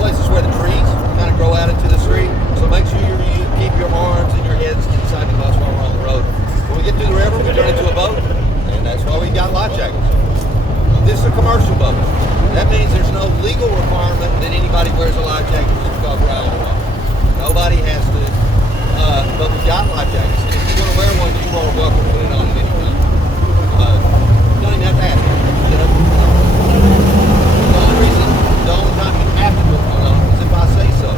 places where the trees kind of grow out into the street. So make sure you keep your arms and your heads inside the bus while we're on the road. When we get to the river, we turn into a boat, and that's why we got life jackets. This is a commercial boat. That means there's no legal requirement that anybody wears a life jacket just because we're out on the water. Nobody has to, but we got life jackets. And if you're going to wear one, you are welcome to put it on at any time. You don't even have to ask. The only time you have to put one on is if I say so.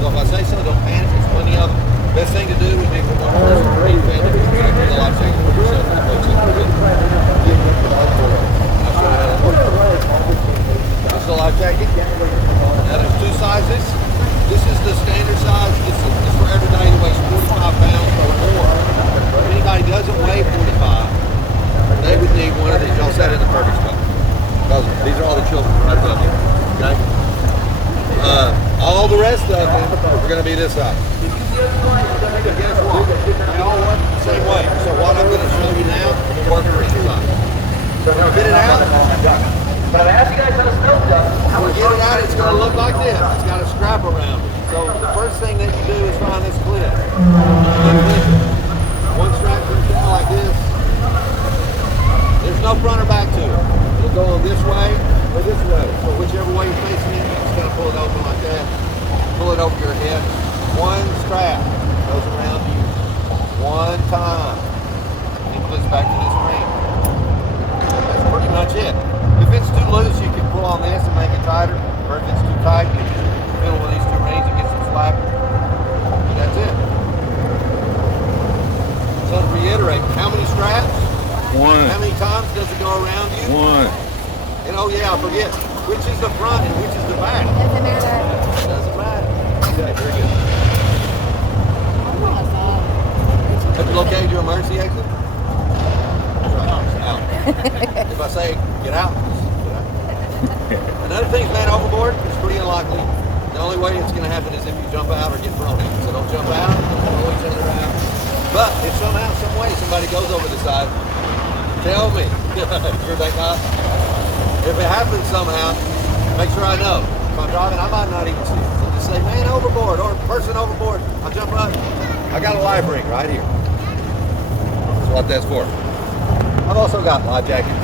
So if I say so, don't panic. There's plenty of them. Best thing to do would be for one person or a family to put the life jacket for yourself and the folks in the room. I'll show you how that works. This is a life jacket. Now there's two sizes. This is the standard size. This is for everybody that weighs 45 pounds or more. If anybody doesn't weigh 45, they would need one of these. Y'all sat in the perfect spot. Because these are all the children right above you. Okay? All the rest of them are going to be this size. But guess what? They all work the same way. So what I'm going to show you now is work for each size. So when we get it out, But I asked you guys how to spell duck. when we get it out, it's going to look like this. It's got a strap around it. So the first thing that you do is find this clip. One strap comes down like this. There's no front or back to it. It'll go on this way or this way. So whichever way you're facing it, you just got to pull it open like that. Pull it over your head. One strap goes around you one time. And it puts back to this ring. That's pretty much it. If it's too loose, you can pull on this and make it tighter. Or if it's too tight, you can fiddle with these two rings and get some slack. But that's it. So to reiterate, how many straps? One. How many times does it go around you? One. And oh yeah, I forget. Which is the front and which is the back? Doesn't matter. Doesn't matter. Okay, very good. Have you located your emergency exit? Out. If I say get out, get out. Another thing, man, overboard is pretty unlikely. The only way it's going to happen is if you jump out or get thrown in. So don't jump out, throw each other out. But if somehow, some way, somebody goes over the side, tell me. You're that guy. If it happens somehow, make sure I know. If I'm driving, I might not even see it. So just say, man overboard or person overboard. I'll jump up. I got a life ring right here. That's what that's for. I've also got life jackets. Do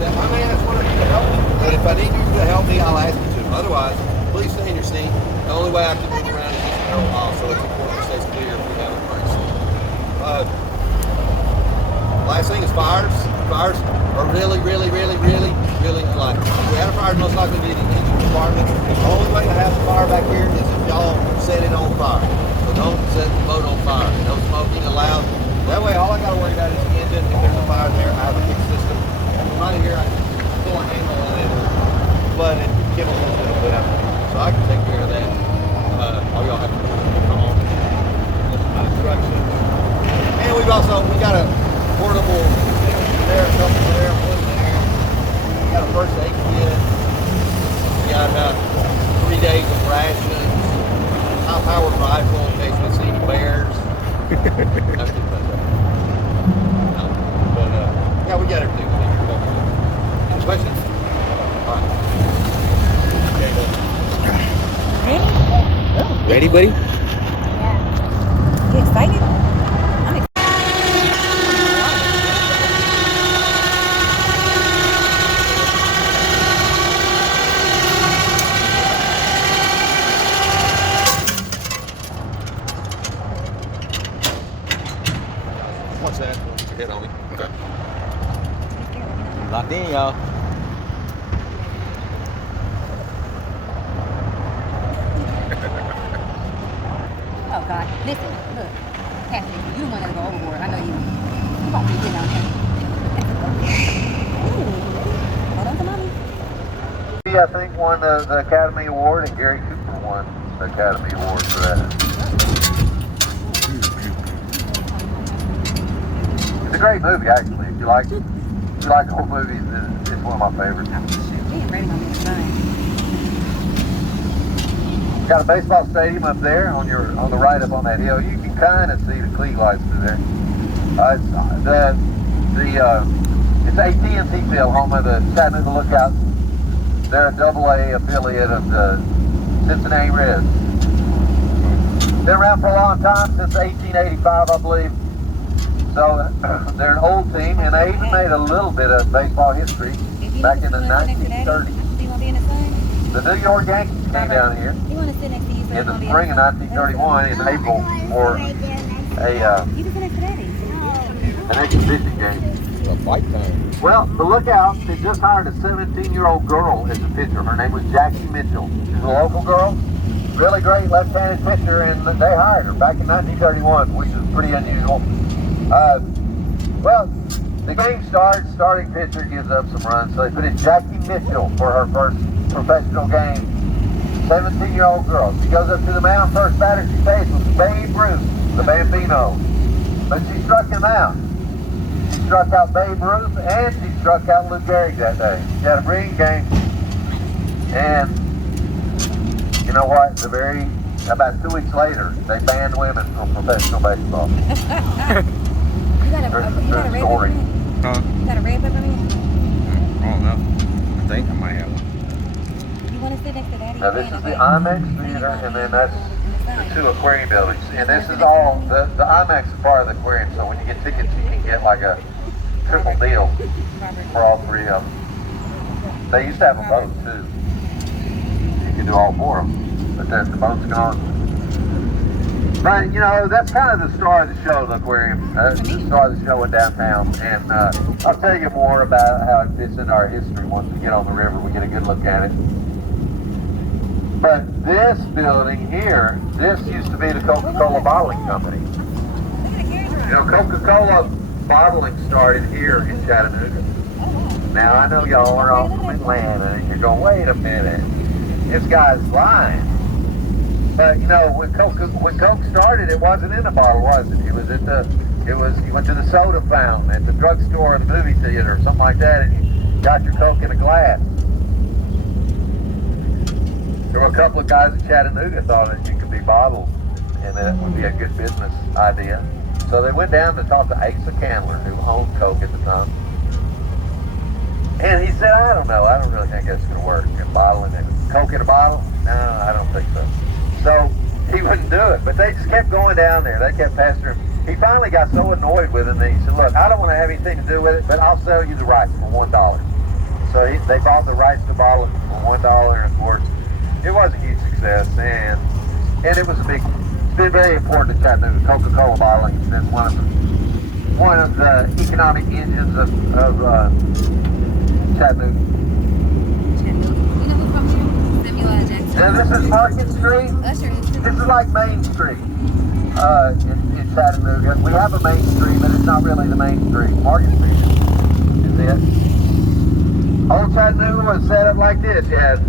that. I may ask one of you to help me. But if I need you to help me, I'll ask you to. Otherwise, please stay in your seat. The only way I can move around is just barrel off, so it's important to stay clear if we have an emergency. Last thing is fires. Fires are really like, if we had a fire, it's most likely be the engine compartment. The only way to have a fire back here is if y'all set it on fire. So don't set the boat on fire. No smoking allowed. That way, all I got to worry about is the engine. If there's a fire there, I have a kick system. From right here, I can pull a handle on it, flood it, chemicals that'll put out. So I can take care of that. All y'all have to do is come on, listen to my instructions. And we got a portable there, a couple there, one there. We got a first aid kit. We got about 3 days of rations. High-powered rifle in case we see any bears. That's too much. No. But, yeah, we got everything we need. Any questions? All right. Ready? Ready, buddy? Yeah. You excited? I'm excited. What's that? Put your head on me. Okay. Locked in, y'all. Oh God. Listen, look. Cassidy, you the one that'll go overboard. I know you. You want me to get down there. Ooh, hold on to mommy. He, I think, won the Academy Award, and Gary Cooper won the Academy Award for that. It's a great movie, actually. If you like old movies, it's one of my favorites. She ain't ready on this time. Got a baseball stadium up there on the right up on that hill. You can kind of see the Klieg lights through there. It's AT&T field, home of the Chattanooga Lookout They're a AA affiliate of the Cincinnati Reds. Been around for a long time, since 1885, I believe. So they're an old team, and they even made a little bit of baseball history back in the 1930s. Do you want to be in the sun? The New York Yankees came down here You want to sit next to you? So in the spring of 1931 in April for You can sit next to Daddy. an exhibition game. It's a fight time. Well, the Lookout, they just hired a 17-year-old girl as a pitcher. Her name was Jackie Mitchell. She's a local girl, really great left-handed pitcher, and they hired her back in 1931, which is pretty unusual. Well, the game starts, starting pitcher gives up some runs, so they put in Jackie Mitchell for her first professional game. 17-year-old girl. She goes up to the mound, first batter she faced was Babe Ruth, the Bambino. But she struck him out. She struck out Babe Ruth, and she struck out Lou Gehrig that day. She had a brilliant game. And you know what? About 2 weeks later, they banned women from professional baseball. You got a red story. peppermint? Huh? You got a red peppermint? I don't know. I think I might have one. You want to sit next to Daddy? Now this is the IMAX Theater, and then that's the 2 aquarium buildings. And this is all, the IMAX is part of the aquarium, so when you get tickets, you can get like a triple deal for all 3 of them. They used to have a boat too. You can do all 4 of them, but the boat's gone. But you know, that's kind of the star of the show, the aquarium. The star of the show in downtown. And I'll tell you more about how it fits into our history once we get on the river. We get a good look at it. But this building here, this used to be the Coca-Cola bottling company. You know, Coca-Cola bottling started here in Chattanooga. Now I know y'all are all from Atlanta and you're going, wait a minute, this guy's lying. But you know, when Coke started, it wasn't in a bottle, was it? You went to the soda fountain at the drugstore or the movie theater or something like that, and you got your Coke in a glass. There were a couple of guys in Chattanooga thought that it could be bottled, and that would be a good business idea. So they went down to talk to Asa Candler, who owned Coke at the time. And he said, I don't know, I don't really think that's going to work. Bottling it. Coke in a bottle? No, I don't think so. So he wouldn't do it, but they just kept going down there. They kept pestering him. He finally got so annoyed with him that he said, look, I don't want to have anything to do with it, but I'll sell you the rights for $1. So they bought the rights to bottle it for $1, and of course, it was a huge success, and it was it's been very important to Chattanooga. Coca-Cola bottling has been one of the economic engines of Chattanooga. You know who's from here? Samuel L. Jackson. Now this is Market Street. Usher is too. This is like Main Street in Chattanooga. We have a Main Street, but it's not really the Main Street. Market Street is it. Old Chattanooga was set up like this. You had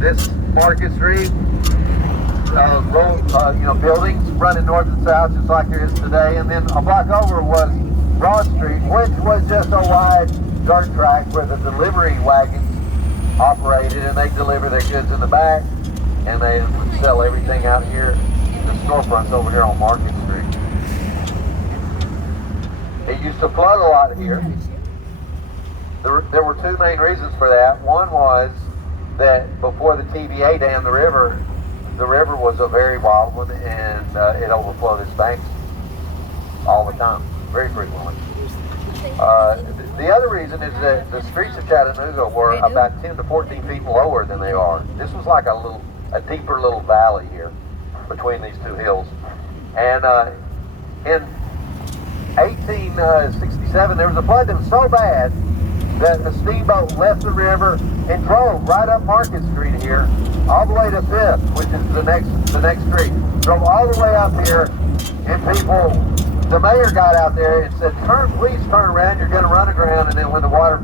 this Market Street, buildings running north and south just like there is today, and then a block over was Broad Street, which was just a wide dirt track where the delivery wagons operated, and they deliver their goods in the back, and they would sell everything out here in the storefronts over here on Market Street. It used to flood a lot here. There were 2 main reasons for that. One was that before the TVA dammed the river was a very wild one, and it overflowed its banks all the time, very frequently. The other reason is that the streets of Chattanooga were about 10 to 14 feet lower than they are. This was like a deeper little valley here between these 2 hills. And in 1867, there was a flood that was so bad that a steamboat left the river and drove right up Market Street here, all the way to 5th, which is the next street. Drove all the way up here, and the mayor got out there and said, please turn around, you're going to run aground, and then when the water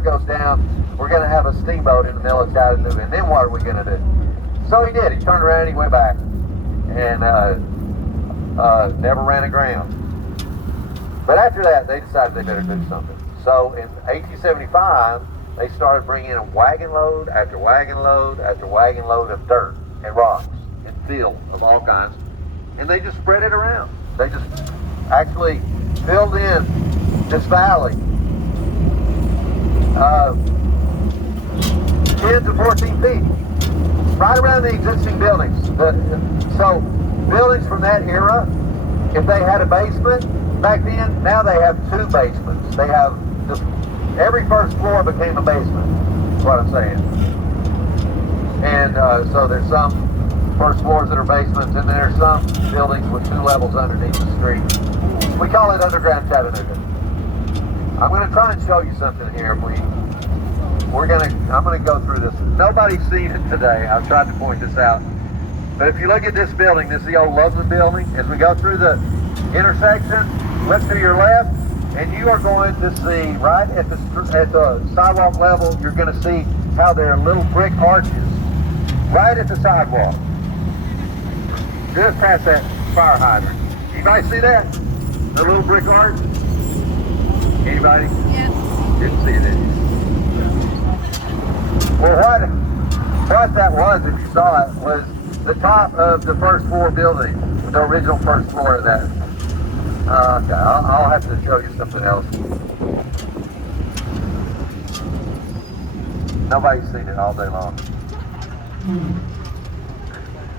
goes down, we're going to have a steamboat in the middle of Chattanooga, and then what are we going to do? So he did. He turned around, he went back, and never ran aground. But after that, they decided they better do something. So in 1875, they started bringing in wagon load after wagon load after wagon load of dirt and rocks and fill of all kinds, and they just spread it around. They just actually filled in this valley. 10 to 14 feet, right around the existing buildings. So buildings from that era, if they had a basement back then, now they have 2 basements. They have every first floor became a basement. That's what I'm saying. And so there's some first floors that are basements, and then there's some buildings with 2 levels underneath the street. We call it underground Chattanooga. I'm going to try and show you something here. I'm going to go through this. Nobody's seen it today. I've tried to point this out. But if you look at this building, this is the old Loveland building. As we go through the intersection, look to your left, and you are going to see right at the sidewalk level, you're going to see how there are little brick arches right at the sidewalk. Just past that fire hydrant. Anybody see that? The little brick arch? Anybody? Yeah. Didn't see it, did you? Well, what that was, if you saw it, was the top of the first floor building, the original first floor of that. Okay, I'll have to show you something else. Nobody's seen it all day long.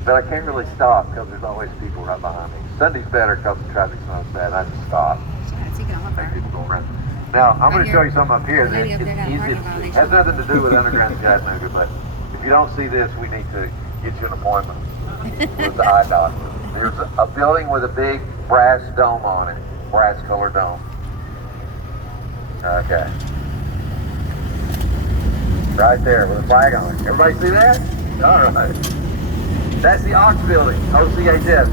But I can't really stop because there's always people right behind me. Sunday's better because the traffic's not as bad. I just stop. Make people go around. Now, I'm going to show you something up here that it's easy. It has nothing to do with underground Chattanooga, but if you don't see this, we need to get you an appointment with the eye doctor. There's a building with a big brass dome on it, brass colored dome. Okay. Right there with a flag on it. Everybody see that? All right. That's the Ox building, OCHS.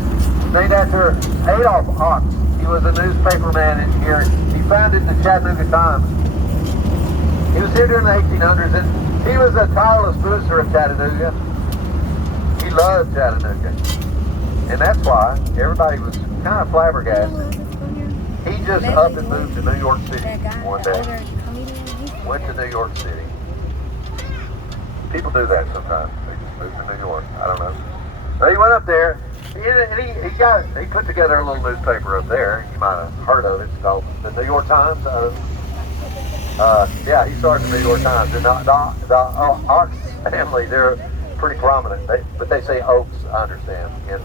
Named after Adolph Ox. He was a newspaper man in here. He founded the Chattanooga Times. He was here during the 1800s, and he was a tireless booster of Chattanooga. He loved Chattanooga. And that's why everybody was kind of flabbergasted. He just up and moved to New York City one day. Went to New York City. People do that sometimes. They just move to New York. I don't know. So he went up there, and he put together a little newspaper up there. You might have heard of it. It's called the New York Times. Yeah, he started the New York Times. And the Ox family, they're pretty prominent. But they say Oaks, I understand, in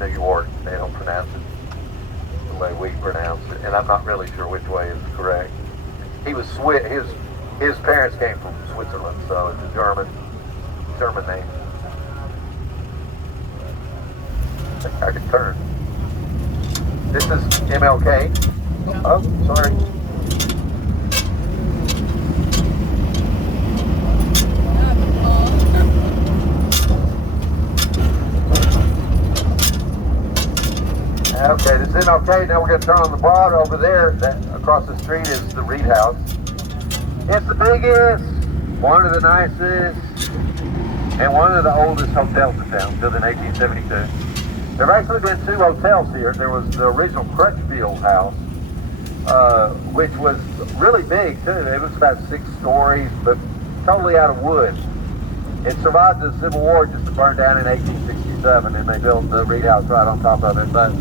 New York. They don't pronounce it the way we pronounce it. And I'm not really sure which way is correct. He was his parents came from Switzerland, so it's a German name. I can turn. This is MLK. Oh, sorry. Okay, this is MLK. Now we're going to turn on the Broad over there. Across the street is the Reed House. It's the biggest, one of the nicest, and one of the oldest hotels in town, built in 1872. There have actually been 2 hotels here. There was the original Crutchfield House, which was really big too. It was about 6 stories, but totally out of wood. It survived the Civil War just to burn down in 1867, and they built the Reed House right on top of it. But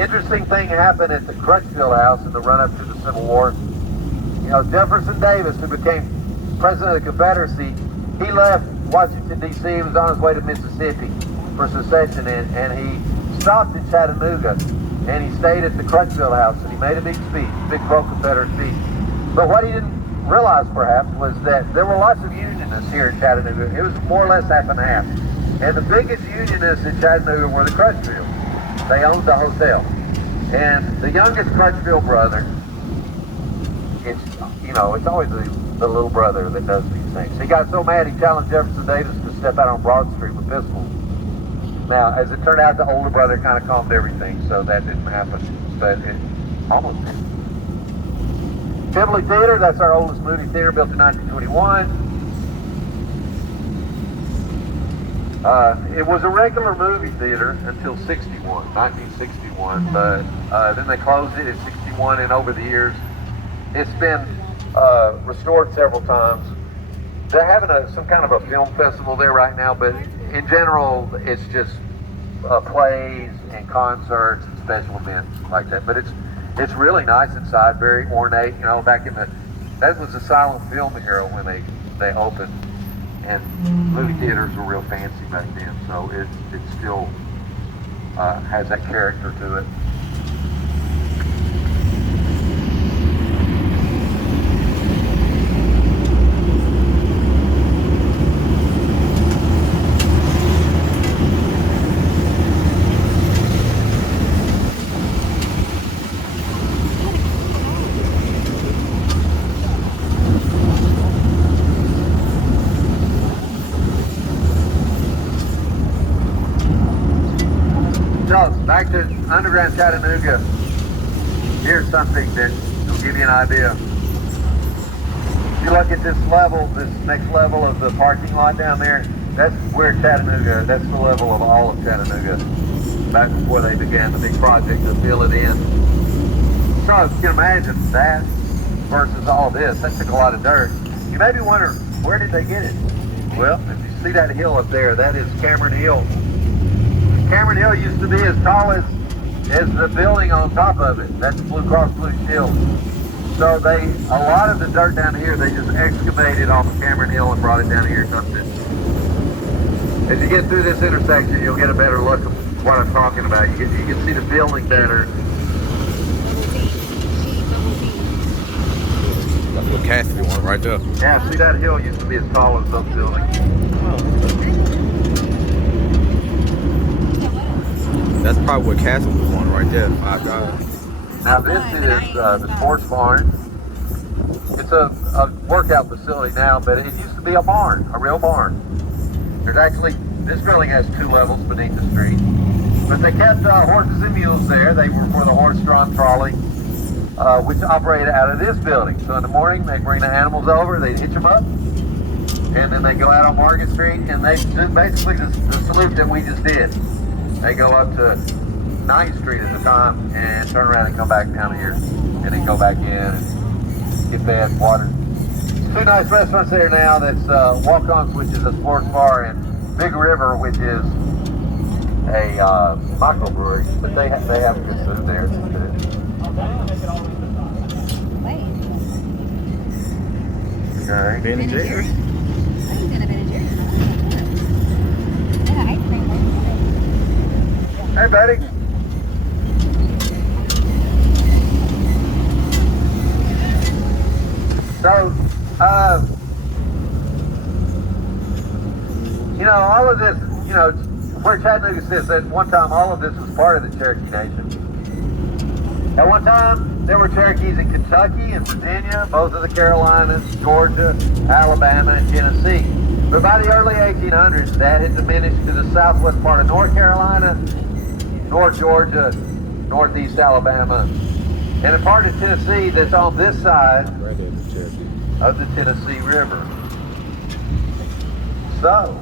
interesting thing happened at the Crutchfield House in the run-up to the Civil War. You know, Jefferson Davis, who became president of the Confederacy, he left Washington, D.C. He was on his way to Mississippi for secession, and he stopped in Chattanooga, and he stayed at the Crutchfield House, and he made a big speech, big pro-Confederate speech. But what he didn't realize, perhaps, was that there were lots of Unionists here in Chattanooga. It was more or less half and half. And the biggest Unionists in Chattanooga were the Crutchfields. They owned the hotel. And the youngest Crutchfield brother, it's always the little brother that does these things. He got so mad he challenged Jefferson Davis to step out on Broad Street with pistols. Now, as it turned out, the older brother kind of calmed everything, so that didn't happen. But it almost did. Tivoli Theater, that's our oldest movie theater, built in 1921. It was a regular movie theater until 1961, but then they closed it in 61, and over the years, it's been restored several times. They're having some kind of a film festival there right now, but in general, it's just plays and concerts and special events like that. But it's really nice inside, very ornate. You know, that was a silent film era when they they opened. And movie theaters were real fancy back then, so it still has that character to it. So, back to underground Chattanooga. Here's something that will give you an idea. If you look at this level, this next level of the parking lot down there, that's where Chattanooga, that's the level of all of Chattanooga, back before they began the big project to fill it in. So, you can imagine that versus all this. That took a lot of dirt. You may be wondering, where did they get it? Well, if you see that hill up there, that is Cameron Hill. Cameron Hill used to be as tall as the building on top of it. That's Blue Cross Blue Shield. So a lot of the dirt down here, they just excavated off of Cameron Hill and brought it down here and dumped it. As you get through this intersection, you'll get a better look of what I'm talking about. You can see the building better. That's what Cassidy one right there. Yeah, see that hill used to be as tall as those buildings. That's probably what Cassidy was on right there. 5 guys. Now this is the sports barn. It's a workout facility now, but it used to be a barn, a real barn. There's actually, this building has 2 levels beneath the street. But they kept horses and mules there. They were for the horse-drawn trolley, which operated out of this building. So in the morning, they bring the animals over, they hitch them up, and then they go out on Market Street, and they do basically the salute that we just did. They go up to 9th Street at the time and turn around and come back down here, and then go back in and get fed, water. 2 nice restaurants there now. That's Walk-Ons, which is a sports bar, and Big River, which is a microbrewery. But they have good food there. Okay. Ben and Jerry's. Hey, buddy. So, you know, all of this, you know, where Chattanooga sits, at one time, all of this was part of the Cherokee Nation. At one time, there were Cherokees in Kentucky and Virginia, both of the Carolinas, Georgia, Alabama, and Tennessee. But by the early 1800s, that had diminished to the southwest part of North Carolina, North Georgia, northeast Alabama, and a part of Tennessee that's on this side of the Tennessee River. So,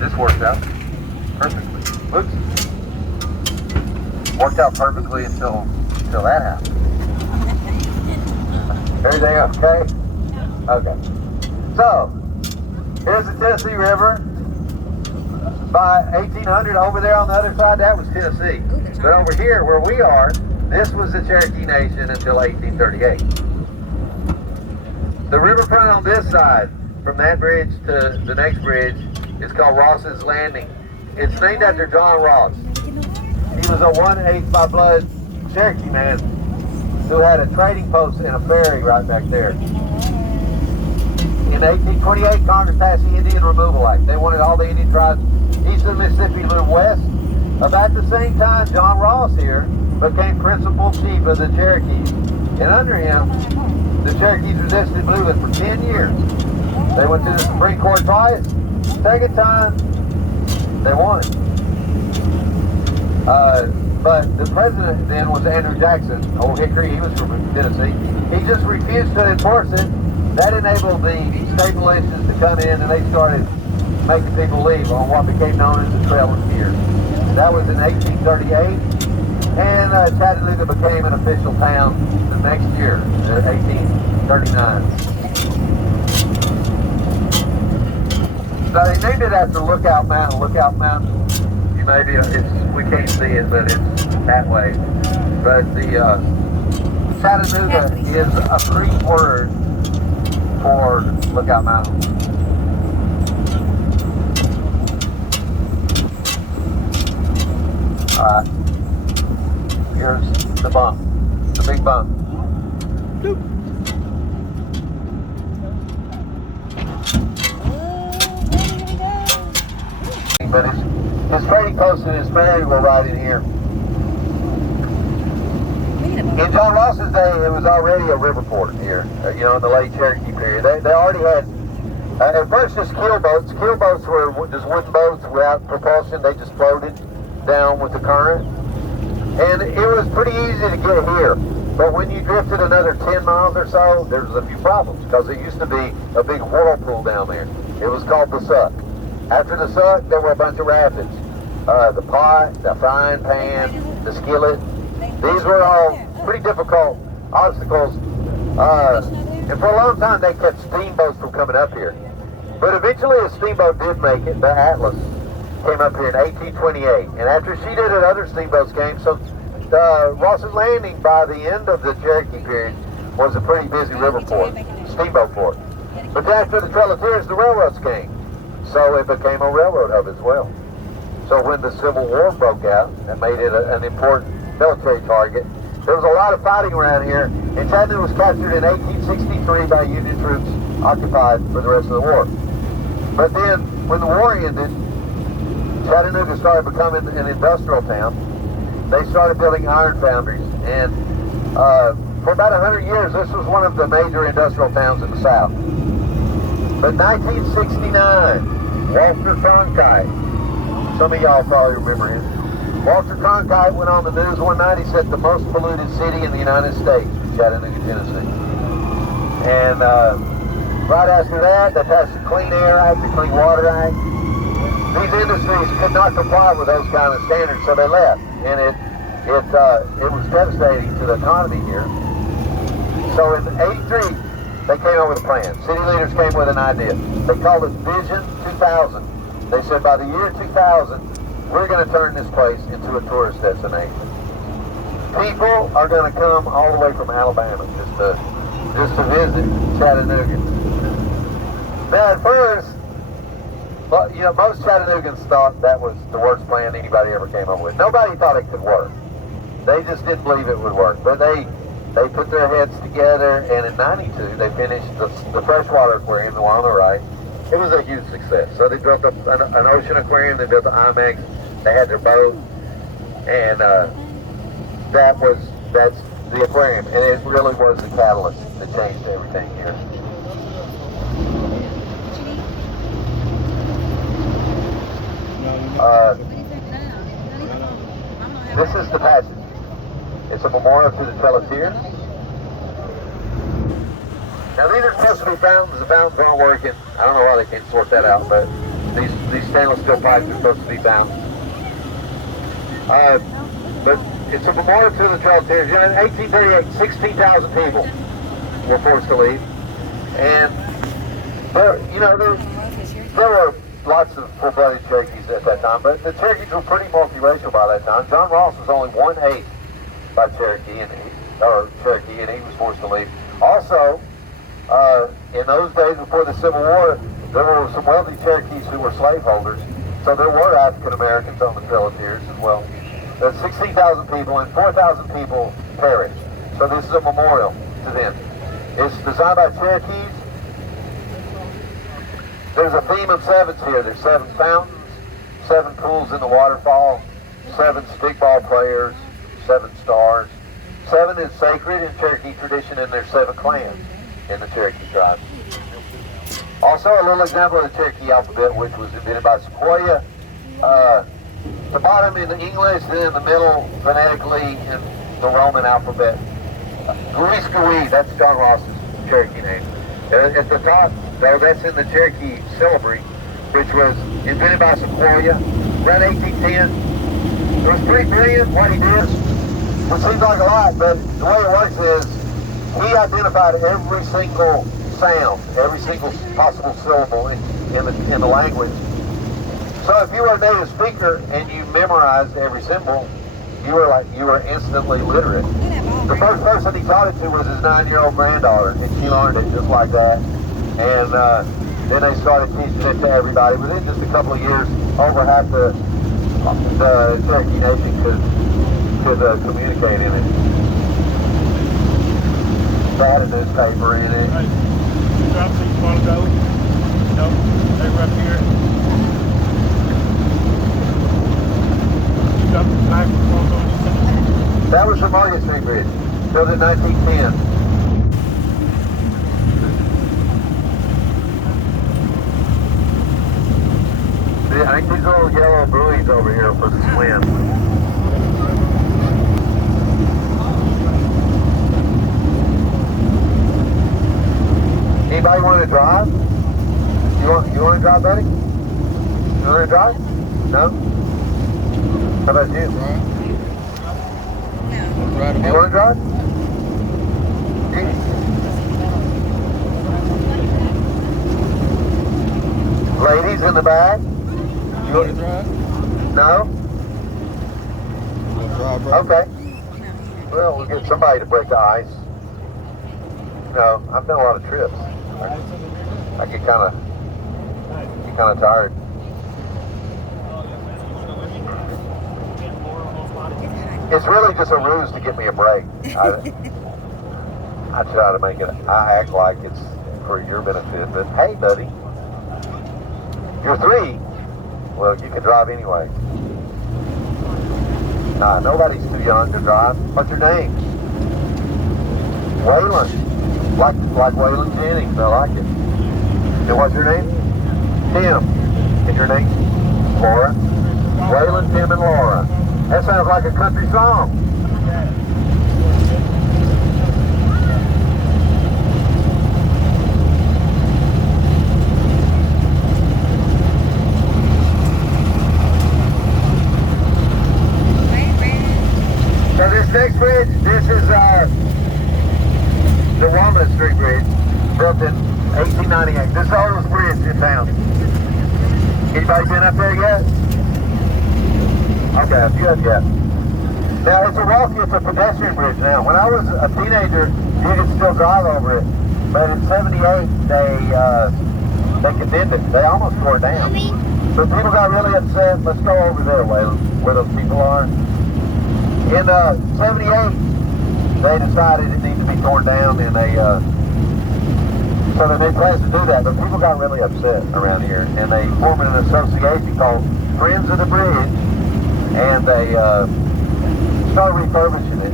this worked out perfectly. Oops. Worked out perfectly until that happened. Everything okay? Okay. So, here's the Tennessee River. By 1800, over there on the other side, that was Tennessee. But over here, where we are, this was the Cherokee Nation until 1838. The riverfront on this side, from that bridge to the next bridge, is called Ross's Landing. It's named after John Ross. He was a 1/8 by blood Cherokee man who had a trading post and a ferry right back there. In 1828, Congress passed the Indian Removal Act. They wanted all the Indian tribes east of the Mississippi to move west. About the same time, John Ross here became principal chief of the Cherokees. And under him, the Cherokees resisted moving for 10 years. They went to the Supreme Court twice. Second time, they won. But the president then was Andrew Jackson, Old Hickory. He was from Tennessee. He just refused to enforce it. That enabled the state militias to come in, and they started making people leave on what became known as the Trail of Fear. That was in 1838, and Chattanooga became an official town the next year, 1839. So they named it after Lookout Mountain. Lookout Mountain, you maybe we can't see it, but it's that way. But the Chattanooga is a Creek word toward Lookout Mountain. Alright. Here's the bump. The big bump. But it's pretty close to this variable right in here. In John Ross's day, it was already a river port here, in the late Cherokee period. They already had, at first, just keel boats. Keel boats were just wooden boats without propulsion. They just floated down with the current. And it was pretty easy to get here. But when you drifted another 10 miles or so, there was a few problems, because there used to be a big whirlpool down there. It was called the Suck. After the Suck, there were a bunch of rapids. The pot, the frying pan, the skillet. These were all pretty difficult obstacles. And for a long time, they kept steamboats from coming up here. But eventually, a steamboat did make it. The Atlas came up here in 1828. And after she did it, other steamboats came. So Ross's Landing, by the end of the Cherokee period, was a pretty busy river port, steamboat port. But after the Trail of Tears, the railroads came. So it became a railroad hub as well. So when the Civil War broke out and made it an important military target, there was a lot of fighting around here, and Chattanooga was captured in 1863 by Union troops, occupied for the rest of the war. But then, when the war ended, Chattanooga started becoming an industrial town. They started building iron foundries, and for about 100 years, this was one of the major industrial towns in the South. But 1969, Walter Cronkite, some of y'all probably remember him. Walter Cronkite went on the news one night. He said the most polluted city in the United States, Chattanooga, Tennessee. And right after that, they passed the Clean Air Act, the Clean Water Act. These industries could not comply with those kind of standards, so they left. And it was devastating to the economy here. So in '83, they came up with a plan. City leaders came with an idea. They called it Vision 2000. They said by the year 2000, we're going to turn this place into a tourist destination. People are going to come all the way from Alabama just to visit Chattanooga. Now at first, most Chattanoogans thought that was the worst plan anybody ever came up with. Nobody thought it could work. They just didn't believe it would work. But they put their heads together, and in '92 they finished the freshwater aquarium, the one on the right. It was a huge success. So they built an ocean aquarium, they built the IMAX, they had their boat, and that's the aquarium. And it really was the catalyst that changed everything here. This is the passage. It's a memorial to the Trail of Tears. Now these are supposed to be fountains. The fountains aren't working. I don't know why they can't sort that out, but these stainless steel pipes are supposed to be fountains. But it's a memorial to the Trail of Tears. In 1838, 16,000 people were forced to leave. And there were lots of full-blooded Cherokees at that time, but the Cherokees were pretty multiracial by that time. John Ross was only 1/8 by Cherokee, and he was forced to leave. Also, in those days before the Civil War, there were some wealthy Cherokees who were slaveholders, so there were African Americans on the Trail of Tears as well. There's 16,000 people, and 4,000 people perished. So this is a memorial to them. It's designed by Cherokees. There's a theme of sevens here. There's 7 fountains, 7 pools in the waterfall, 7 stickball players, 7 stars. 7 is sacred in Cherokee tradition, and there's 7 clans in the Cherokee tribe. Also, a little example of the Cherokee alphabet, which was invented by Sequoyah. The bottom in the English, and in the middle, phonetically, in the Roman alphabet. Gui, that's John Ross's Cherokee name. At the top, though, that's in the Cherokee syllabary, which was invented by Sequoyah around 1810. It was pretty brilliant what he did. It seems like a lot, but the way it works is he identified every single sound, every single possible syllable in the language. So if you were a native speaker and you memorized every symbol, you were instantly literate. The first person he taught it to was his 9-year-old granddaughter, and she learned it just like that. And then they started teaching it to everybody. Within just a couple of years, over half the Cherokee Nation could communicate in it. They had a newspaper in it. Right. You dropped these one of those? No, they were up here. You dropped the microphone on this thing? That was the Margaret Street Bridge, built in 1910. I think these little yellow buoys over here for the swim. Anybody want to drive? You want to drive, buddy? You want to drive? No? How about you? You want to drive? Ladies in the back? You want to drive? No? You want to drive, bro? Okay. Well, we'll get somebody to break the ice. You know, I've done a lot of trips. I get kind of tired. It's really just a ruse to get me a break. I try to make it. I act like it's for your benefit, but hey, buddy, you're 3. Well, you can drive anyway. Nah, nobody's too young to drive. What's your name? Waylon. Like Waylon Jennings. I like it. And what's your name? Tim. And your name? Laura. Waylon, Tim, and Laura. That sounds like a country song. So this next bridge, this is the Walnut Street Bridge, built in 1898. This is the oldest bridge in town. Anybody been up there yet? Okay, good, yeah. Now it's a pedestrian bridge now. When I was a teenager, you could still drive over it. But in 78, they condemned it. They almost tore it down. So people got really upset. Let's go over there, Waylon, where those people are. In 78, they decided it needed to be torn down, and so they made plans to do that. But people got really upset around here, and they formed an association called Friends of the Bridge, and they started refurbishing it.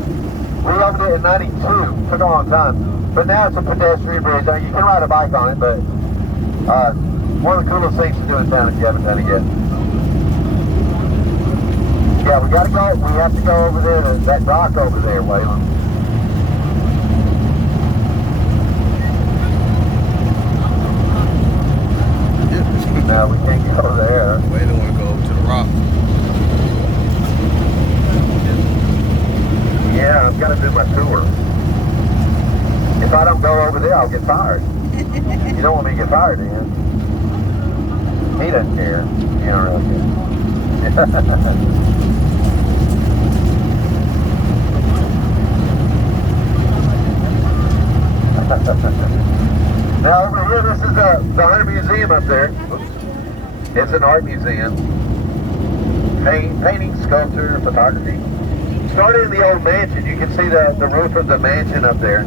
We opened it in 92. Took a long time, but now it's a pedestrian bridge. I mean, you can ride a bike on it, but one of the coolest things to do in town if you haven't done it yet. Yeah, we gotta go. We have to go over there to that dock over there, Waylon. No, we can't go there. Waylon want to go over to the rock. Yeah, I've got to do my tour. If I don't go over there, I'll get fired. You don't want me to get fired, then. He doesn't care. He don't really care. Now over here, this is the Hunter Museum up there. It's an art museum. Painting, sculpture, photography. Started in the old mansion. You can see the roof of the mansion up there.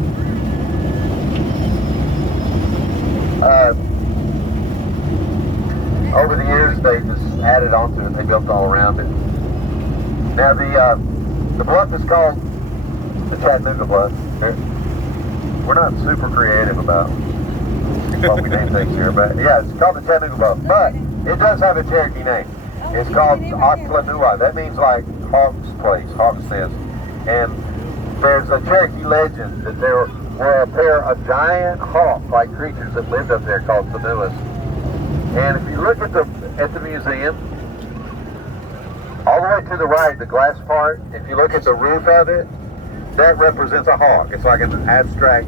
Over the years, they just added on to it. They built all around it. Now the bluff is called the Chattanooga Bluff. We're not super creative about what we name things here, but yeah, it's called the Chattanooga Bluff. But it does have a Cherokee name. It's called Oclanua. That means like Hawk's Place, Hawk's Nest. And there's a Cherokee legend that there were a pair of giant hawk-like creatures that lived up there called Tanuas. And if you look at the museum, all the way to the right, the glass part, if you look at the roof of it, that represents a hawk. It's like an abstract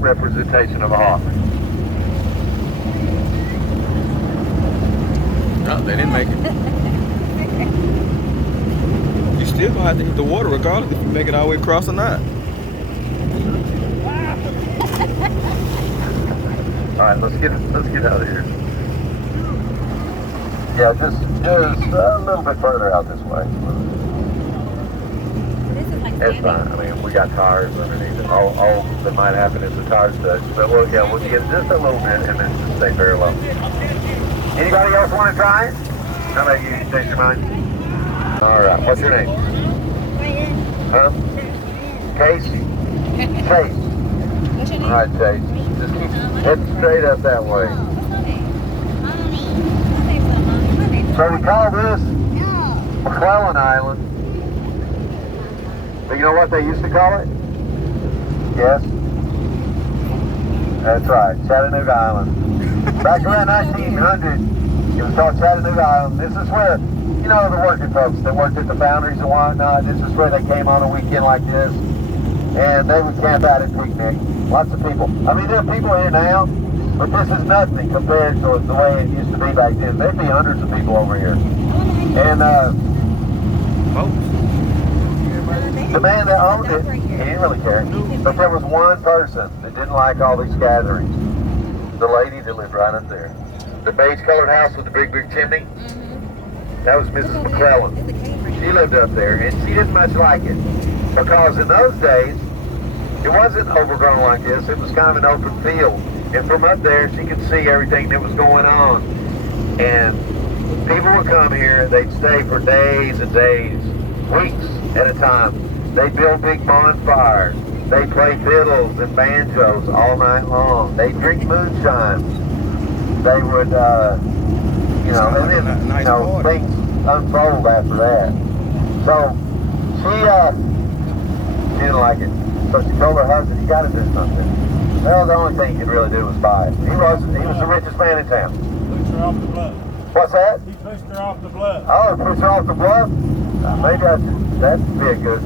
representation of a hawk. No, they didn't make it. You still gonna have to hit the water regardless if you make it all the way across or not. right, let's get out of here. Yeah, just a little bit further out this way. This is like It's fine. I mean, we got tires underneath it. All that might happen is the tires touch. But we'll get just a little bit and then just stay very low. Anybody else want to try it? How about you? Change your mind. All right. What's your name? Huh? Casey. Chase. What's your name? All right, Chase. Just keep heading straight up that way. So we call this McClellan Island. But you know what they used to call it? Yes. That's right, Chattanooga Island. Back around 1900, it was called Chattanooga Island. This is where, you know, the working folks that worked at the foundries and whatnot, this is where they came on a weekend like this. And they would camp out and picnic. Lots of people. I mean, there are people here now, but this is nothing compared to the way it used to be back then. There'd be hundreds of people over here. And, the man that owned it, he didn't really care. But there was one person that didn't like all these gatherings. The lady that lived right up there. The beige-colored house with the big chimney. That was Mrs. McClellan. She lived up there, and she didn't much like it. Because in those days, it wasn't overgrown like this. It was kind of an open field. And from up there, she could see everything that was going on. And people would come here, they'd stay for days and days, weeks at a time. They build big bonfires. They play fiddles and banjos all night long. They drink moonshine. They would, and then, things unfold after that. So she didn't like it. So she told her husband, "You got to do something." Well, the only thing he could really do was buy it. He was the richest man in town. Pushed her off the bluff. What's that? He pushed her off the bluff. Oh, push her off the bluff? Maybe that'd be a good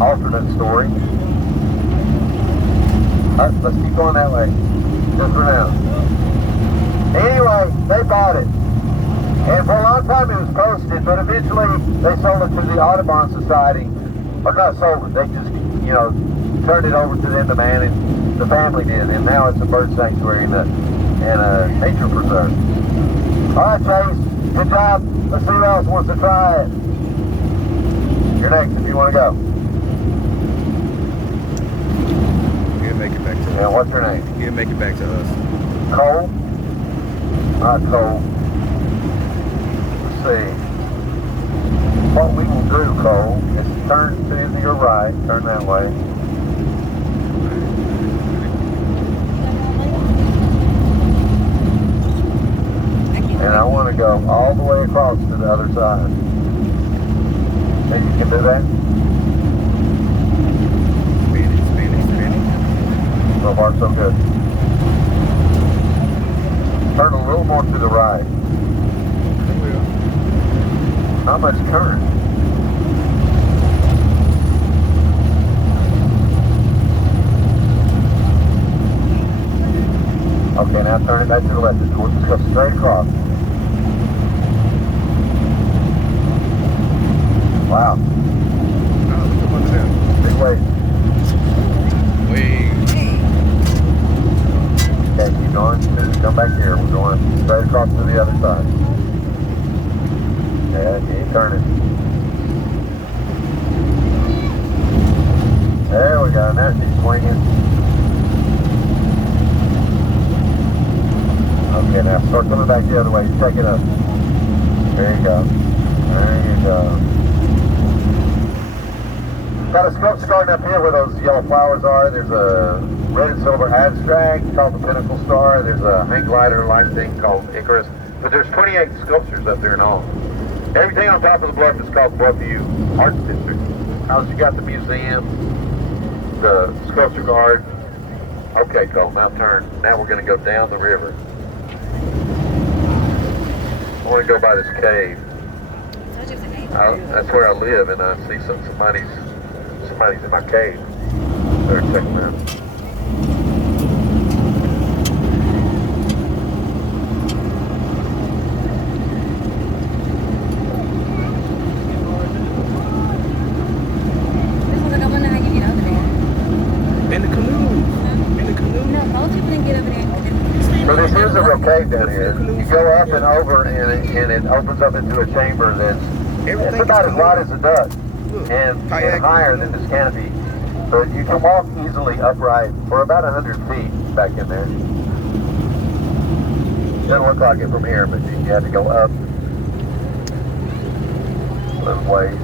alternate story. Let's keep going that way. Just for now. Anyway, they bought it. And for a long time it was posted, but eventually they sold it to the Audubon Society. Or not sold it, they just, turned it over to them to manage. The family did, and now it's a bird sanctuary and a nature preserve. All right, Chase, good job. Let's see who else wants to try it. You're next if you want to go. He'll make it back to us. And what's your name? He'll make it back to us. Cole? Not Cole. Let's see. What we will do, Cole, is turn to your right. Turn that way. And I want to go all the way across to the other side. Think you can do that? Spinning. So far, so good. Turn a little more to the right. Not much current. Okay, now turn it back to the left. Just go straight across. Wow. Big wave. Okay, keep going. Just come back here. We're going straight across to the other side. Yeah, keep turning. There we go. Now she's swinging. Okay, now start coming back the other way. Check it up. There you go. There you go. Got a sculpture garden up here where those yellow flowers are. There's a red and silver abstract called the Pinnacle Star. There's a hang glider light thing called Icarus. But there's 28 sculptures up there in all. Everything on top of the bluff is called Bluff View Art District. Now you got the museum, the sculpture garden. Okay, Cole, now turn. Now we're going to go down the river. I want to go by this cave. That's where I live, and I see somebody's in my cave. Better check them out. In the canoe. In the canoe. No, most people didn't get over there. So this is a real cave down here. You go up and over, and it opens up into a chamber that's it's about as wide as a duck and higher than this canopy. But you can walk easily upright for about 100 feet back in there. Doesn't look like it from here, but you have to go up those ways.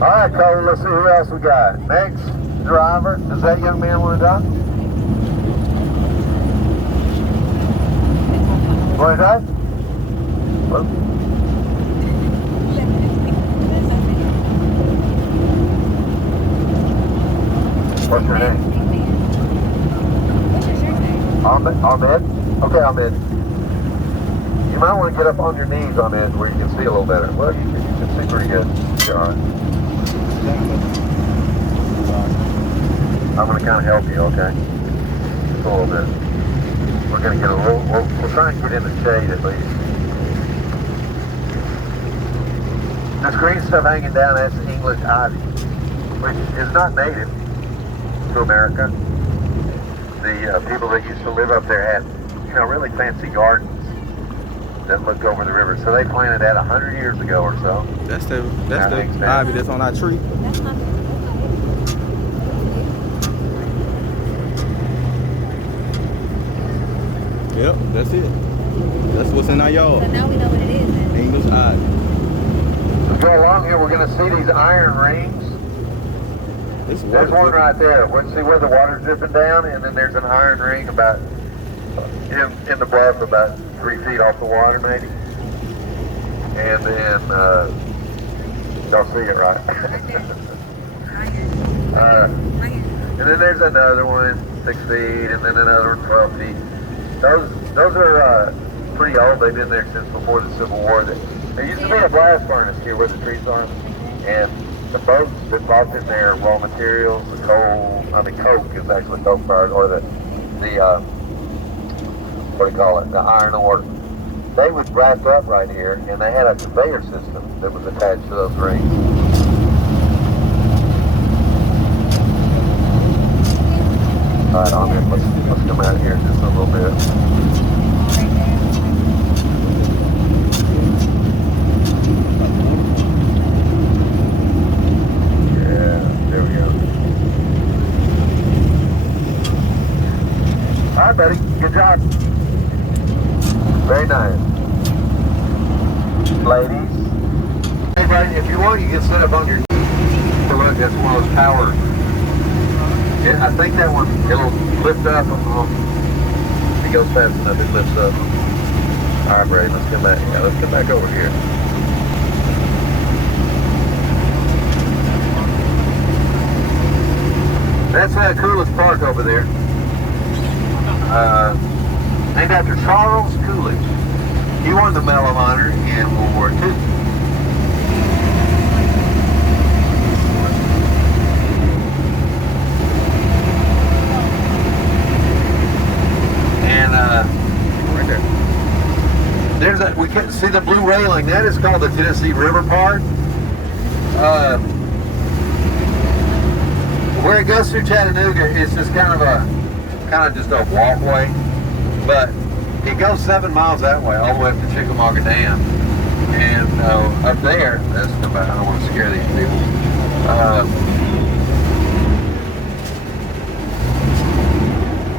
All right, Cole, let's see who else we got. Next driver, does that young man want to drive? Want to drive? Hello? What's your name? What's your shirt name? Ahmed? Okay, Ahmed. You might want to get up on your knees, Ahmed, where you can see a little better. Well, you can see pretty good. You're all right. I'm going to kind of help you, okay? Just a little bit. We're going to get a little, we'll try and get in the shade at least. This green stuff hanging down, that's English ivy, which is not native to America. The people that used to live up there had, really fancy gardens that looked over the river. So they planted that 100 years ago or so. That's the ivy that's on our tree. That's not. Yep, that's it. That's what's in our So yard. now we know what it is. Then. English ivy. We go along here, we're going to see these iron rings. There's one right there. See where the water's dripping down, and then there's an iron ring about in the bluff, about 3 feet off the water, maybe. And then y'all see it, right? And then there's another one, 6 feet, and then another one, 12 feet. Those are pretty old. They've been there since before the Civil War. There used to be a blast furnace here where the trees are, and the boats that brought in their raw materials, the coal, coke is actually coke fired, or the what do you call it, the iron ore. They would wrap up right here, and they had a conveyor system that was attached to those rings. All right, let's come out here just a little bit. There we go. All right, buddy. Good job. Very nice. Ladies. Hey, buddy, if you want, you can sit up on your knees. Look, that's one of those power. Yeah, I think that one, it'll lift up. If it goes fast enough, it lifts up. All right, Brady, let's come back. Yeah, let's come back over here. That's Coolidge Park over there. Named after Charles Coolidge. He won the Medal of Honor in World War II. And right there. There's that. We can see the blue railing. That is called the Tennessee River Park. Where it goes through Chattanooga is just kind of just a walkway, but it goes 7 miles that way, all the way up to Chickamauga Dam. And up there, I don't want to scare these people.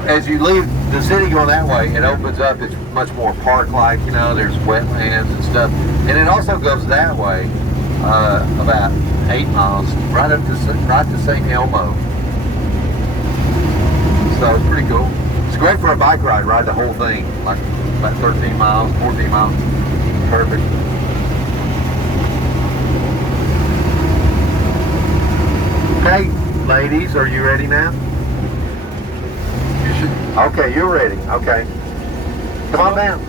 As you leave the city going that way, it opens up. It's much more park-like, there's wetlands and stuff. And it also goes that way, about 8 miles, right to St. Elmo. So it's pretty cool. It's great for a bike ride the whole thing, like about 13 miles, 14 miles. Perfect. Okay, ladies, are you ready now? You should. Okay, you're ready. Okay. Come on down.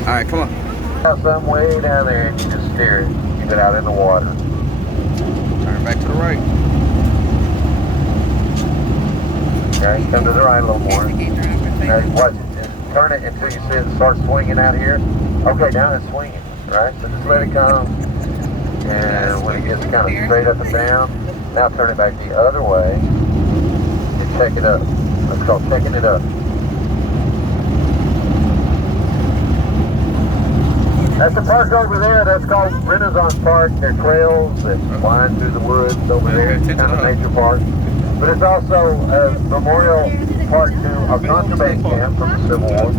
All right, come on. Some way down there, and you just steer it. Keep it out in the water. Turn back to the right. Okay, come to the right a little more. Now, watch it. Just turn it until you see it start swinging out here. Okay, now it's swinging, right? So just let it come. And when it gets kind of straight up and down, now turn it back the other way. Until check it up. That's called checking it up. That's the park over there. That's called Renaissance Park. There are trails that wind through the woods over there. It's kind of a nature park. But it's also a memorial park to a contraband camp from the Civil War. Oh,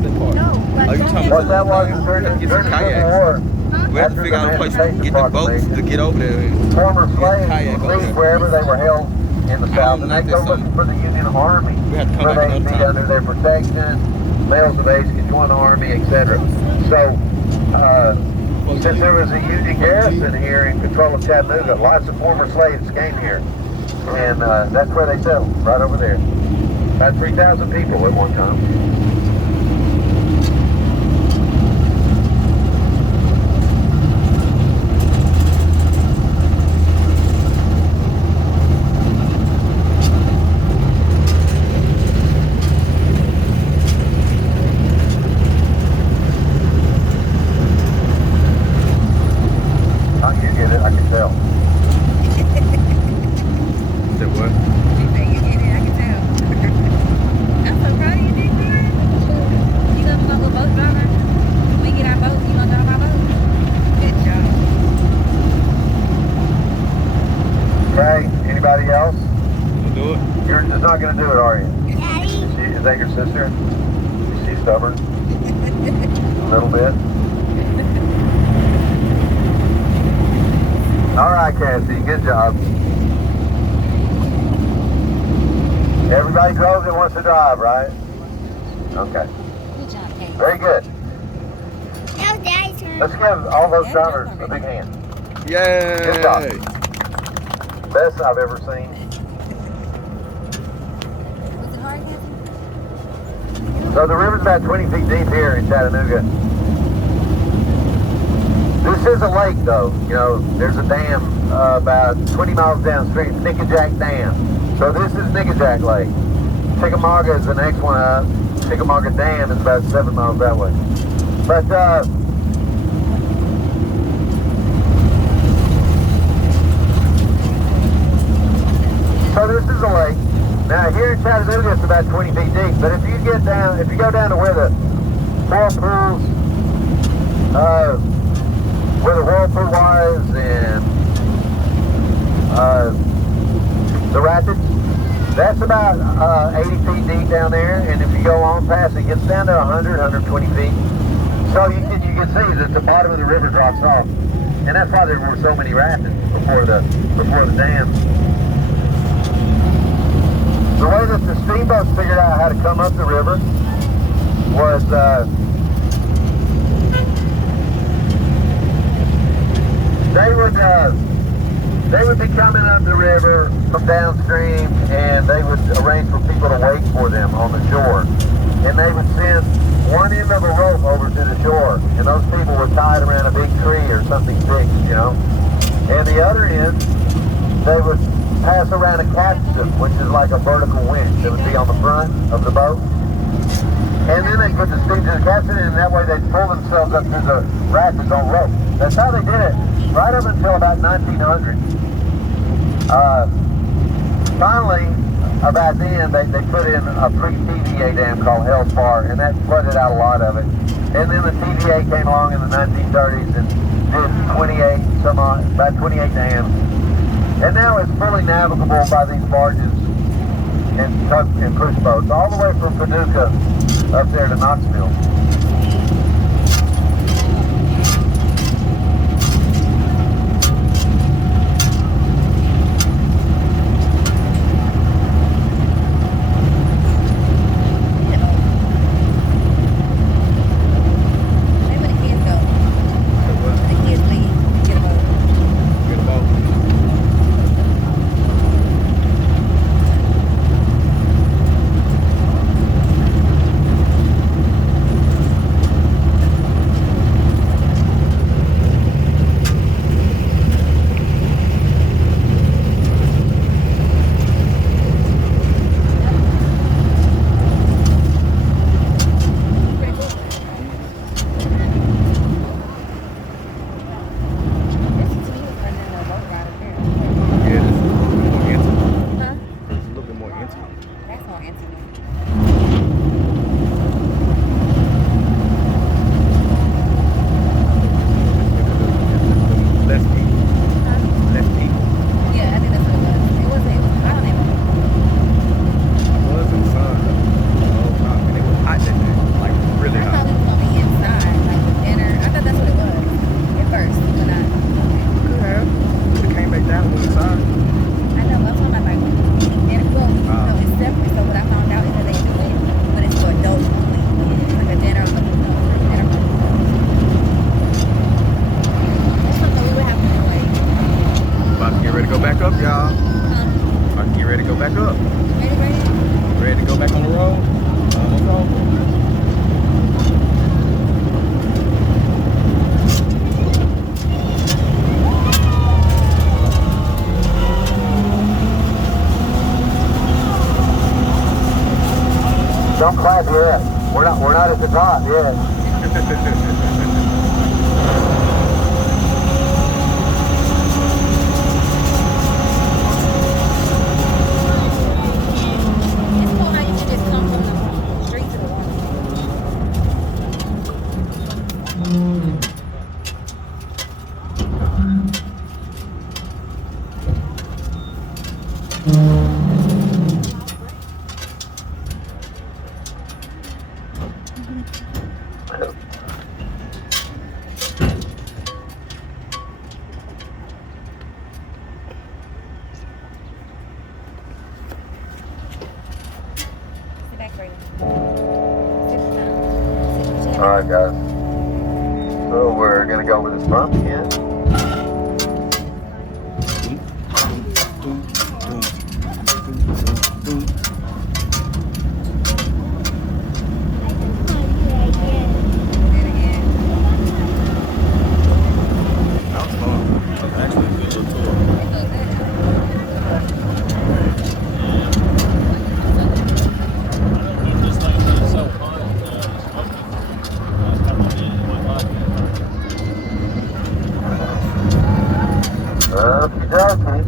you talking What that was about? during the Civil Kayaks. War. We have to figure out a place to get the boats to get over there. Former slaves Kayak would over leave there. wherever they were held in the South, and know, they'd go there's looking for the Union Army, We had to come where back they'd another be time. under their protection, males of age could join the Army, etc. So, since there was a Union garrison here in control of Chattanooga, lots of former slaves came here, and that's where they settled, right over there. About 3,000 people at one time. Anybody else? We'll do it. You're just not going to do it, are you? Daddy. Is that your sister? Is she stubborn? A little bit? All right, Cassie, good job. Everybody drove that wants to drive, right? Okay. Good job, Kate. Very good. Now Daddy's turn. Let's give all those drivers a big hand. Good Yay! job. Best I've ever seen. Was it hard, Cassie? So the river's about 20 feet deep here in Chattanooga. This is a lake, though. You know, there's a dam about 20 miles downstream, Nickajack Dam. So this is Nickajack Lake. Chickamauga is the next one up. Chickamauga Dam is about 7 miles that way. But so this is a lake. Now here in Chattanooga it's about 20 feet deep, but if you go down to where the whirlpools, where the whirlpool was and the rapids, that's about 80 feet deep down there, and if you go on past it gets down to 100, 120 feet. So you can see that the bottom of the river drops off, and that's why there were so many rapids before the dam. The way that the steamboats figured out how to come up the river was they would be coming up the river from downstream, and they would arrange for people to wait for them on the shore, and they would send one end of a rope over to the shore, and those people were tied around a big tree or something fixed, you know, and the other end they would pass around a capstan, which is like a vertical winch that would be on the front of the boat. And then they put the steam to the capstan, and that way they'd pull themselves up through the rapids on rope. That's how they did it right up until about 1900. Finally, about then, they put in a pre-TVA dam called Hell's Bar, and that flooded out a lot of it. And then the TVA came along in the 1930s and did about 28 dams. And now it's fully navigable by these barges and push boats, all the way from Paducah up there to Knoxville. That's more intimate. Less people. Less people. Yeah, I think that's what it was. It was hot on that one. It was in the sun though. The whole time. And it was hot that day. Like really I hot. thought we was gonna be inside, like with dinner. I thought that's what it was at first, but not. Could have. Could have came back down and went inside. I know, but I'm talking about like eating dinner. Well, no, it's separate. So what I found out is that they do it, but it's for adults only. Like a dinner, dinner. That's something we would have to do. About to get ready to go back up, y'all. About to get ready to go back up. Ready? Ready to go back on the road. Almost over. Don't clap yet. We're not at the top yet. It's cool how you can just come from the street to the water. Sit back, Brady. Sit down. All right, guys. So we're gonna go over this bump again. That was fun. That was actually a good little tour. Okie dokie.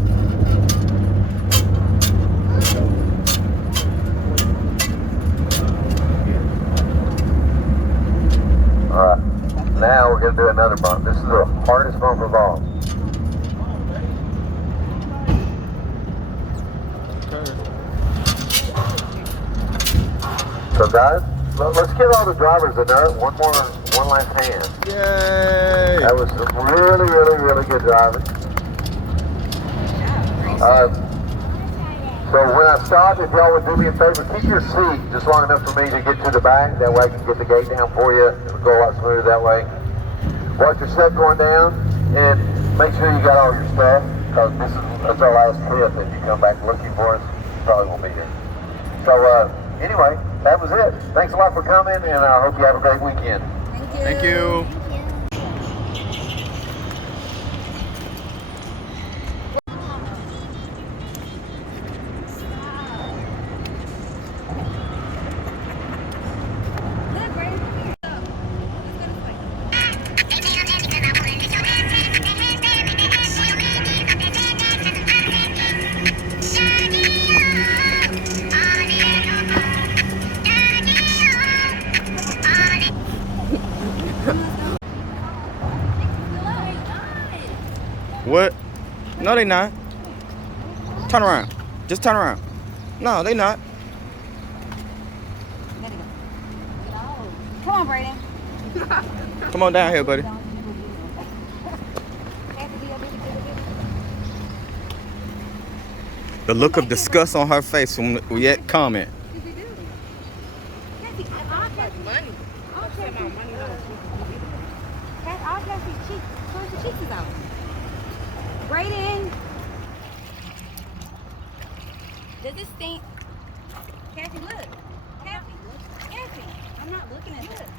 All right. Now we're gonna do another bump. This is the hardest bump of all. So guys, let's give all the drivers another one last hand. Yay! That was some really good driving. So when I stop, if y'all would do me a favor, keep your seat just long enough for me to get to the back. That way I can get the gate down for you. It'll go a lot smoother that way. Watch your step going down and make sure you got all your stuff, because that's our last trip. If you come back looking for us, you probably won't be here. So anyway, that was it. Thanks a lot for coming, and I hope you have a great weekend. Thank you. Look, Brady. What? No, they not. Turn around. Just turn around. No, they not. Gotta go. No. Come on, Brady. Come on down here, buddy. The look of disgust on her face from yet comment. Brayden, does it stink? Kathy, look. Kathy, look. Kathy, I'm not looking at this.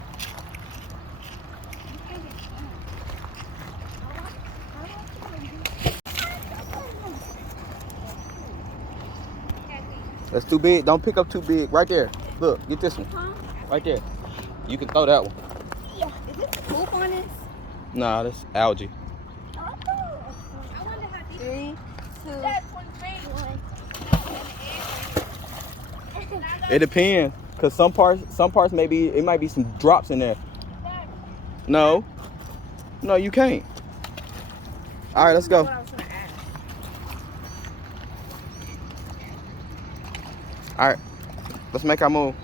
That's too big. Don't pick up too big. Right there. Look, get this one. Right there. You can throw that one. Yeah. Is this poop on this? Nah, that's algae. I wonder how deep. 3, 2, 1. It depends, cause some parts maybe it might be some drops in there. No, you can't. All right, let's go. What I was gonna ask. All right, let's make our move,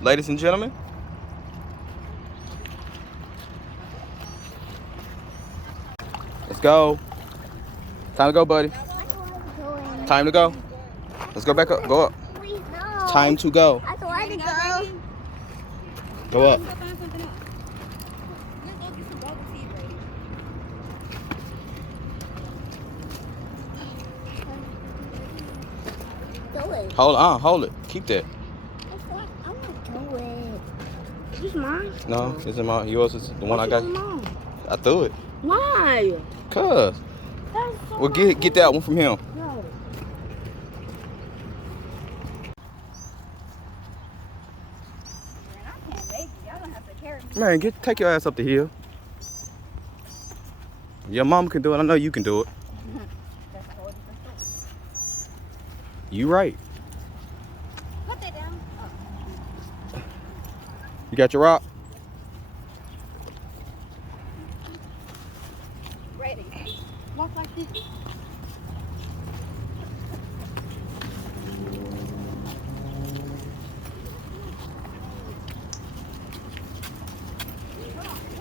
ladies and gentlemen. Let's go. Time to go, buddy. Time to go. Let's go back up. Go up. Please, no. Time to go. I don't want to go. Go up. Let's go find something else. Let's go get some bubble tea, Brady. Do it. Hold it. Keep that. I want to do it. Is this mine? No, this isn't mine. Yours is the one I got. Mine. I threw it. Why? Cuz. That's so Well, get that one from him. No. Man, I can't make it. Y'all gonna have to carry me. Man, take your ass up the hill. Your mom can do it. I know you can do it. That's a whole different story. You right. Put that down. Oh. You got your rock? Ready. Walk like this.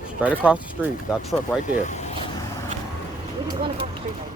Straight across the street. Got a truck right there. We're just going across the street, baby.